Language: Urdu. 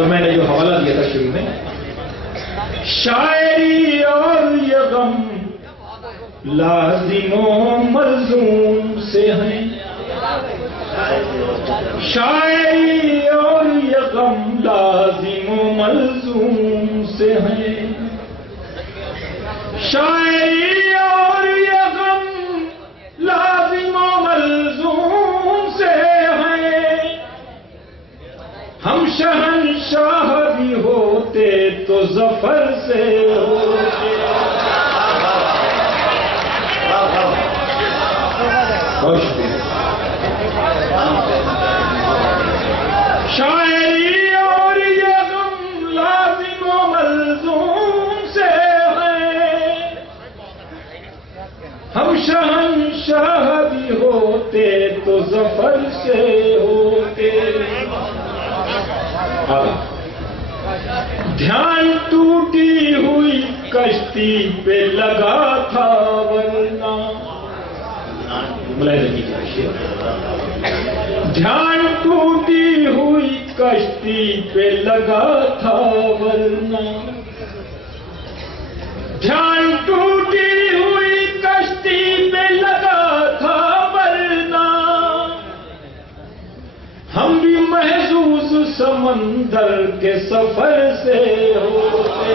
اور میں نے جو حوالہ دیا تھا شروع میں، شاعری اور یہ غم لازم و ملزوم سے ہیں، شاعری اور یہ غم لازم و ملزوم سے ہیں، شاعری اور یہ غم لازم و ملزوم سے ہیں، ہم شہنشاہ بھی ہوتے تو ظفر سے ہوتے۔ شاعری اور یہ غم لازم و ملزوم سے ہیں، ہم شہنشاہ بھی ہوتے تو ظفر سے ہوتے۔ دھیان ٹوٹی ہوئی کشتی پہ لگا تھا ورنہ، دھیان ٹوٹی ہوئی کشتی پہ لگا تھا ورنہ، دھیان ٹوٹی ہوئی کشتی پہ لگا تھا ورنہ، ہم بھی محظوظ سمندر کے سفر سے ہوتے۔